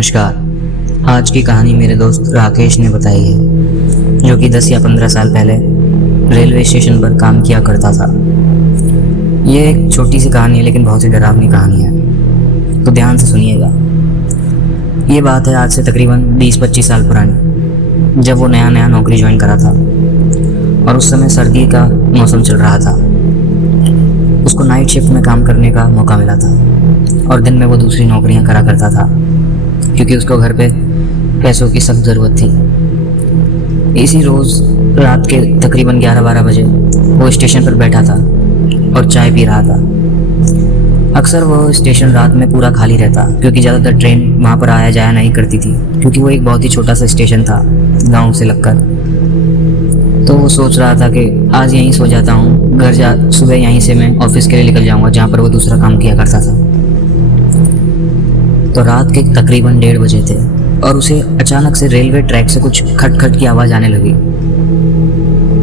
नमस्कार। आज की कहानी मेरे दोस्त राकेश ने बताई है, जो कि 10 या 15 साल पहले रेलवे स्टेशन पर काम किया करता था। ये एक छोटी सी कहानी है, लेकिन बहुत ही डरावनी कहानी है, तो ध्यान से सुनिएगा। ये बात है आज से तकरीबन 20-25 साल पुरानी, जब वो नया नया नौकरी ज्वाइन करा था और उस समय सर्दी का मौसम चल रहा था। उसको नाइट शिफ्ट में काम करने का मौका मिला था और दिन में वो दूसरी नौकरियां करा करता था, क्योंकि उसको घर पे पैसों की सख्त ज़रूरत थी। इसी रोज़ रात के तकरीबन 11-12 बजे वो स्टेशन पर बैठा था और चाय पी रहा था। अक्सर वो स्टेशन रात में पूरा खाली रहता, क्योंकि ज़्यादातर ट्रेन वहाँ पर आया जाया नहीं करती थी, क्योंकि वो एक बहुत ही छोटा सा स्टेशन था गाँव से लगकर। तो वो सोच रहा था कि आज यहीं सो जाता हूँ, घर जा सुबह यहीं से मैं ऑफिस के लिए निकल जाऊँगा, जहाँ पर वो दूसरा काम किया करता था। तो रात के तकरीबन 1:30 बजे थे और उसे अचानक से रेलवे ट्रैक से कुछ खट की आवाज़ आने लगी।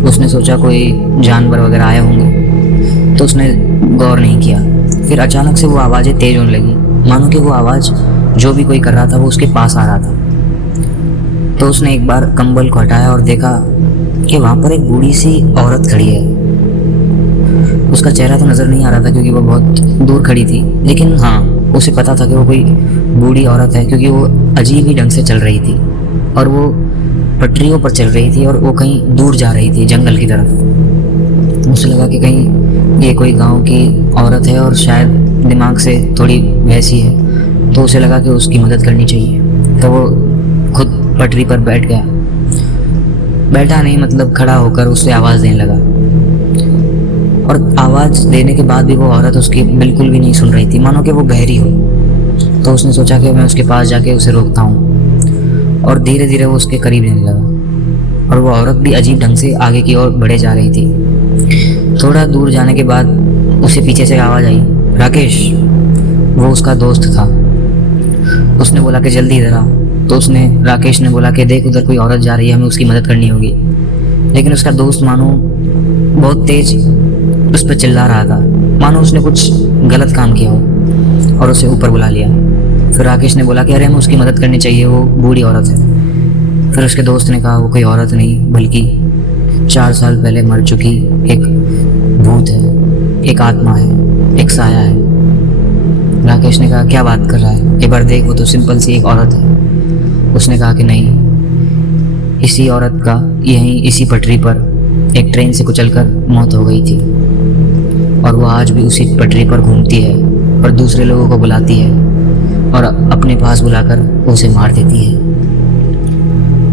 उसने सोचा कोई जानवर वगैरह आए होंगे, तो उसने गौर नहीं किया। फिर अचानक से वो आवाज़ें तेज़ होने लगी, मानो कि वो आवाज़ जो भी कोई कर रहा था वो उसके पास आ रहा था। तो उसने एक बार कंबल को हटाया और देखा कि वहाँ पर एक बूढ़ी सी औरत खड़ी है। उसका चेहरा तो नज़र नहीं आ रहा था, क्योंकि वो बहुत दूर खड़ी थी, लेकिन हाँ, उसे पता था कि वो कोई बूढ़ी औरत है, क्योंकि वो अजीब ही ढंग से चल रही थी और वो पटरियों पर चल रही थी और वो कहीं दूर जा रही थी, जंगल की तरफ। उसे लगा कि कहीं ये कोई गांव की औरत है और शायद दिमाग से थोड़ी वैसी है, तो उसे लगा कि उसकी मदद करनी चाहिए। तो वो खुद पटरी पर बैठ गया, बैठा नहीं मतलब खड़ा होकर उससे आवाज़ देने लगा। और आवाज़ देने के बाद भी वो औरत उसकी बिल्कुल भी नहीं सुन रही थी, मानो कि वो बहरी हो। तो उसने सोचा कि मैं उसके पास जाके उसे रोकता हूँ, और धीरे धीरे वो उसके करीब रहने लगा। और वो औरत भी अजीब ढंग से आगे की ओर बढ़े जा रही थी। थोड़ा दूर जाने के बाद उसे पीछे से आवाज़ आई, राकेश। वो उसका दोस्त था। उसने बोला कि जल्दी इधर आ। तो राकेश ने बोला कि देख, उधर कोई औरत जा रही है, हमें उसकी मदद करनी होगी। लेकिन उसका दोस्त मानो बहुत तेज उस पर चिल्ला रहा था, मानो उसने कुछ गलत काम किया हो, और उसे ऊपर बुला लिया। फिर राकेश ने बोला कि अरे हमें उसकी मदद करनी चाहिए, वो बूढ़ी औरत है। फिर उसके दोस्त ने कहा वो कोई औरत नहीं, बल्कि 4 साल पहले मर चुकी एक भूत है, एक आत्मा है, एक साया है। राकेश ने कहा क्या बात कर रहा है, एक बार देख, वो तो सिंपल सी एक औरत है। उसने कहा कि नहीं, इसी औरत का यहीं इसी पटरी पर एक ट्रेन से कुचलकर मौत हो गई थी, और वो आज भी उसी पटरी पर घूमती है और दूसरे लोगों को बुलाती है और अपने पास बुलाकर उसे मार देती है।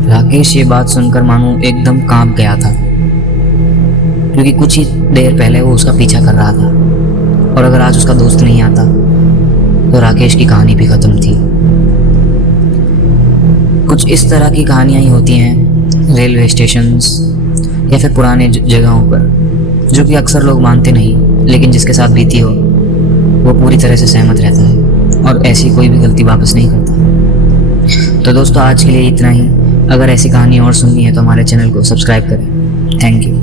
राकेश ये बात सुनकर मानो एकदम कांप गया था, क्योंकि कुछ ही देर पहले वो उसका पीछा कर रहा था, और अगर आज उसका दोस्त नहीं आता तो राकेश की कहानी भी ख़त्म थी। कुछ इस तरह की कहानियाँ ही होती हैं रेलवे स्टेशंस या फिर पुराने जगहों पर, जो कि अक्सर लोग मानते नहीं, लेकिन जिसके साथ बीती हो वो पूरी तरह से सहमत रहता है और ऐसी कोई भी गलती वापस नहीं करता। तो दोस्तों, आज के लिए इतना ही। अगर ऐसी कहानी और सुननी है तो हमारे चैनल को सब्सक्राइब करें। Thank you.